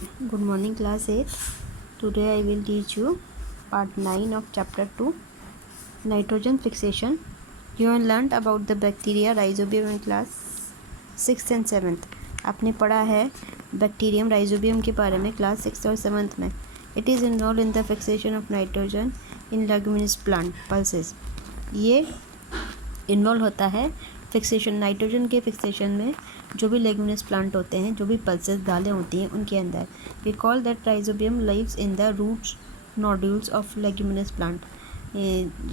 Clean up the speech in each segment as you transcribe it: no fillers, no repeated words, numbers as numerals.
Good morning, class 8. Today I will teach you part 9 of chapter 2, nitrogen fixation. You have learnt about the bacteria rhizobium in class 6th and 7th. आपने पढ़ा है bacterium rhizobium के बारे में class 6 और 7th में. It is involved in the fixation of nitrogen in leguminous plant pulses. ये involve होता है फिक्सेशन नाइट्रोजन के फिक्सेशन में जो भी लेगुमिनस प्लांट होते हैं, जो भी पल्सेस दालें होती हैं उनके अंदर. We call that rhizobium lives in the roots nodules of leguminous plant.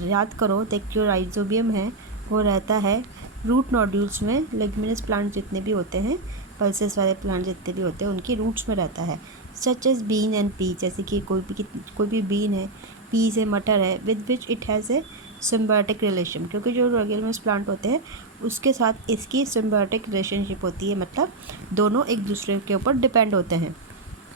याद करो देख, जो राइजोबियम है वो रहता है रूट नोड्यूल्स में. लेगुमिनस प्लांट जितने भी होते हैं, पल्सेस वाले प्लांट जितने भी होते हैं उनकी रूट्स में रहता है. Such as bean and pea, जैसे कि कोई भी बीन है, पीस है, मटर है, with which it has a symbiotic relation. क्योंकि जो लेगुमिनस प्लांट होते हैं उसके साथ इसकी सिम्बायोटिक रिलेशनशिप होती है, मतलब दोनों एक दूसरे के ऊपर डिपेंड होते हैं.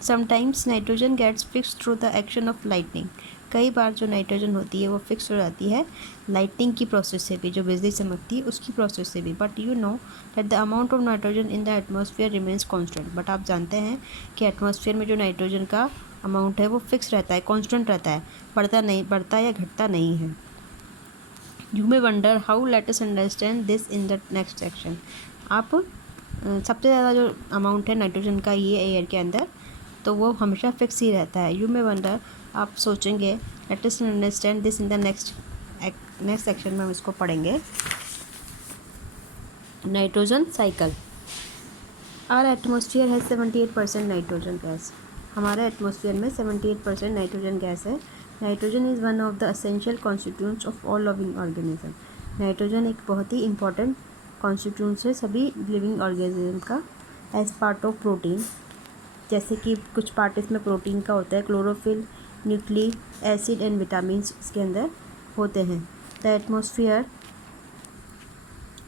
Sometimes nitrogen gets fix through the action of lightning. कई बार जो नाइट्रोजन होती है वो फिक्स हो जाती है लाइटनिंग की प्रोसेस से भी, जो बिजली चमकती है उसकी प्रोसेस से भी. But you know that the amount of nitrogen in the atmosphere remains constant. But आप जानते हैं कि एटमॉस्फेयर में जो नाइट्रोजन का अमाउंट है वो फिक्स रहता है, कॉन्स्टेंट रहता है, बढ़ता या घटता नहीं है. You may wonder how. Let us understand this in the next section. आप सबसे ज़्यादा जो अमाउंट है नाइट्रोजन का ये एयर के अंदर, तो वो हमेशा फिक्स ही रहता है. यू मे वंडर, आप सोचेंगे. Let us understand this in the next section में हम इसको पढ़ेंगे. Nitrogen cycle. आवर एटमॉस्फेयर है 78% नाइट्रोजन गैस. हमारे एटमॉस्फेयर में 78% नाइट्रोजन गैस है. Nitrogen is one of the essential constituents of all living organism. Nitrogen एक बहुत ही इंपॉर्टेंट कॉन्स्टिट्यूंट्स है सभी लिविंग ऑर्गेनिज्म का. एज पार्ट ऑफ प्रोटीन, जैसे कि कुछ पार्ट इसमें प्रोटीन का होता है. Chlorophyll, nucleic acid and vitamins इसके अंदर होते हैं. The atmosphere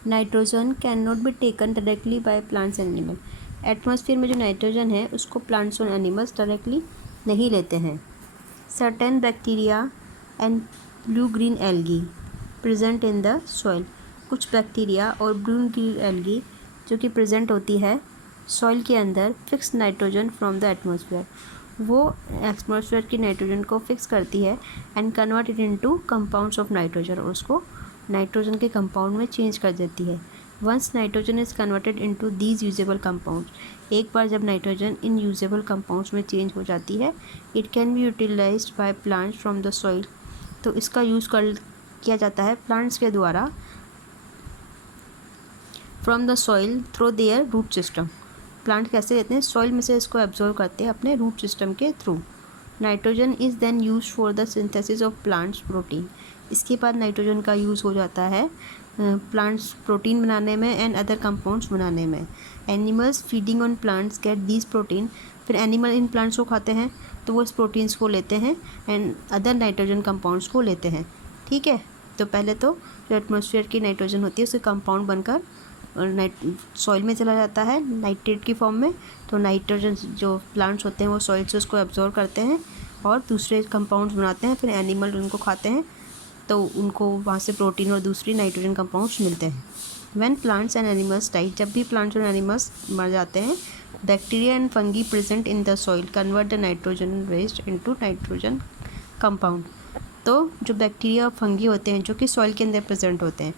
nitrogen can not be taken directly by plants and animal. Atmosphere में जो नाइट्रोजन है उसको प्लांट्स और एनिमल्स डायरेक्टली नहीं लेते हैं. Certain bacteria and blue green algae present in the soil. कुछ बैक्टीरिया और ब्लू ग्रीन एल्गी जो कि प्रेजेंट होती है सॉइल के अंदर, fix nitrogen from the atmosphere. वो एटमॉस्फेयर की नाइट्रोजन को फिक्स करती है and convert it into compounds of nitrogen, और उसको नाइट्रोजन के कंपाउंड में चेंज कर देती है. Once nitrogen is converted into these usable compounds. एक बार जब नाइट्रोजन इन यूजेबल कंपाउंड्स में चेंज हो जाती है, it can be utilized by plants from the soil. तो इसका यूज़ किया जाता है प्लांट्स के द्वारा from the soil through their root system. Plant कैसे लेते हैं? सॉइल में से इसको एब्जॉर्व करते हैं अपने रूट सिस्टम के through. Nitrogen is then use for the synthesis of plants protein. इसके बाद नाइट्रोजन का यूज़ हो जाता है प्लांट्स प्रोटीन बनाने में एंड अदर कंपाउंड्स बनाने में. Animals feeding on plants get these protein. फिर एनिमल इन प्लांट्स को खाते हैं तो वो इस प्रोटीन्स को लेते हैं एंड अदर नाइट्रोजन कंपाउंड्स को लेते हैं. ठीक है, तो पहले तो जो एटमॉस्फेयर की नाइट्रोजन होती है उसके कंपाउंड बनकर सॉइल में चला जाता है नाइट्रेट की फॉर्म में. तो नाइट्रोजन जो प्लांट्स होते हैं वो सॉइल से उसको एब्जॉर्व करते हैं और दूसरे कंपाउंड्स बनाते हैं. फिर एनिमल उनको खाते हैं तो उनको वहाँ से प्रोटीन और दूसरी नाइट्रोजन कंपाउंड्स मिलते हैं. When plants and animals die, जब भी प्लांट्स और एनिमल्स मर जाते हैं, bacteria and fungi present in the soil convert the nitrogen waste into nitrogen compound. तो जो बैक्टीरिया और फंगी होते हैं जो कि सॉइल के अंदर प्रेजेंट होते हैं,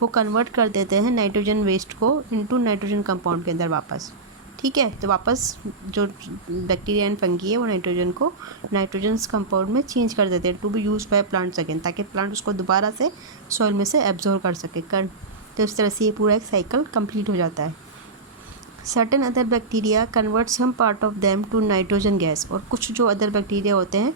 वो कन्वर्ट कर देते हैं नाइट्रोजन वेस्ट को इनटू नाइट्रोजन कंपाउंड के अंदर वापस. ठीक है, तो वापस जो बैक्टीरिया एंड फंगी है वो नाइट्रोजन को नाइट्रोजन कंपाउंड में चेंज कर देते हैं to be use by plants again, ताकि प्लांट उसको दोबारा से सॉइल में से एब्जॉर्व कर सके. तो इस तरह से ये पूरा एक साइकिल कंप्लीट हो जाता है. Certain other bacteria convert some part of them to nitrogen gas. और कुछ जो अदर बैक्टीरिया होते हैं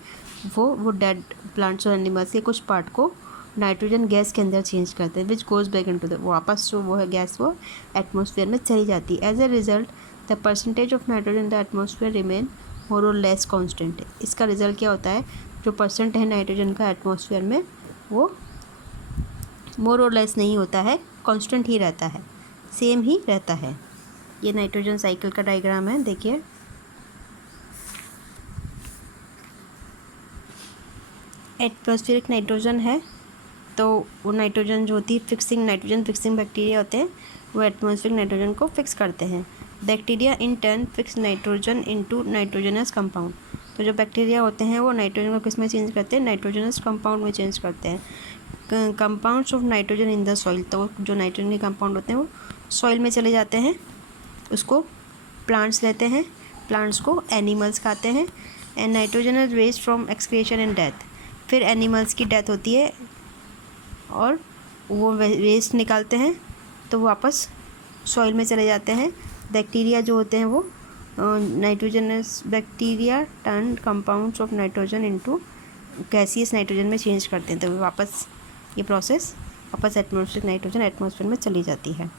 वो डेड प्लांट्स और एनिमल्स के कुछ पार्ट को नाइट्रोजन गैस के अंदर चेंज करते हैं, which goes back into the, वापस जो वो है गैस वो एटमॉस्फेयर में चली जाती है. As a result the percentage of nitrogen in the atmosphere remain more और लेस कॉन्स्टेंट. इसका रिजल्ट क्या होता है? जो परसेंट है नाइट्रोजन का एटमॉस्फेयर में वो मोर और लेस नहीं होता है, कांस्टेंट ही रहता है, सेम ही रहता है. ये नाइट्रोजन साइकिल का डायग्राम है, देखिए. एटमॉस्फेरिक नाइट्रोजन है तो वो नाइट्रोजन जो होती है नाइट्रोजन फिक्सिंग बैक्टीरिया होते हैं वो एटमॉस्फेरिक नाइट्रोजन को फिक्स करते हैं. Bacteria in turn fix nitrogen into nitrogenous compound. तो जो बैक्टीरिया होते हैं वो नाइट्रोजन को किस में चेंज करते हैं, नाइट्रोजनस कंपाउंड में चेंज करते हैं। Compounds of nitrogen in the soil, तो जो नाइट्रोजन के कंपाउंड होते हैं वो सॉइल में चले जाते हैं, उसको प्लांट्स लेते हैं, प्लांट्स को एनिमल्स खाते हैं। And nitrogen is waste from excretion and death, फिर एनिमल्स की डेथ होती है और वो वेस्ट निकालते हैं तो वो वापस सॉइल में चले जाते हैं। बैक्टीरिया जो होते हैं वो nitrogenous bacteria turn compounds of nitrogen into gaseous nitrogen में चेंज करते हैं, तो वापस ये प्रोसेस वापस एटमॉस्फेरिक नाइट्रोजन एटमॉस्फेयर में चली जाती है।